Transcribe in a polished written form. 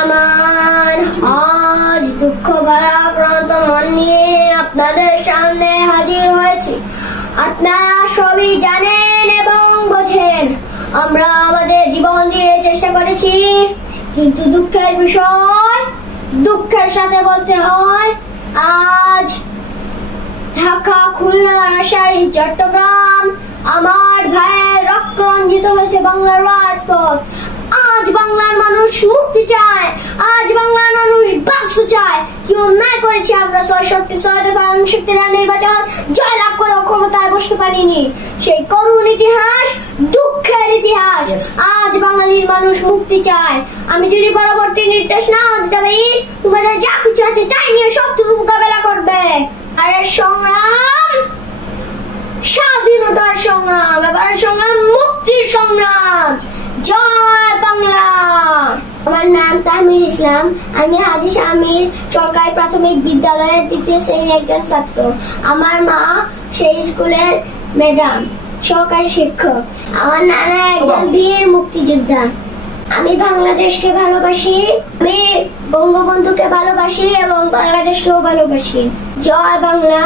আমার আজ দুঃখ ভারাক্রান্ত মন নিয়ে আপনাদের সামনে হাজির হয়েছি। আপনারা সবই জানেন এবং বোঝেন আমরা আমাদের জীবন দিয়ে চেষ্টা করেছি, কিন্তু দুঃখের বিষয়, দুঃখের সাথে বলতে হয় আজ ঢাকা, খুলনা, রাজশাহী, চট্টগ্রাম আমার ভাইয়ের রক্ত রঞ্জিত হয়েছে বাংলার রাজপথ। আজ বাংলার মানুষ মুক্তি চায়, আজ বাংলার মানুষ বাঁচতে চায়। কি অন্যায় করেছি আমরা ৬৬ দফা শক্তিরা নির্বাচন জয়লাভ করে ক্ষমতায় বসতে পারিনি। সেই করুণ ইতিহাস, দুঃখের ইতিহাস। আজ বাঙালির মানুষ মুক্তি চায়। আমি যদি পরবর্তী নির্দেশ না দিতে পারি, তোমাদের যা কিছু আছে তাই নিয়ে শত্রু মোকাবেলা করবে। আর সংগ্রাম স্বাধীনতার সংগ্রাম, এবার সংগ্রাম মুক্তির সংগ্রাম। জয় বাংলা। আমার নাম তাহমির ইসলাম। আমি হাজী শামির সরকারি প্রাথমিক বিদ্যালয়ের ২য় শ্রেণীর একজন ছাত্র। আমার মা সেই স্কুলের ম্যাডাম, সহকারী শিক্ষক। আমার নানা একজন বীর মুক্তিযোদ্ধা। আমি বাংলাদেশকে ভালোবাসি, আমি বঙ্গবন্ধুকে ভালোবাসি এবং বাংলাদেশকেও ভালোবাসি। জয় বাংলা।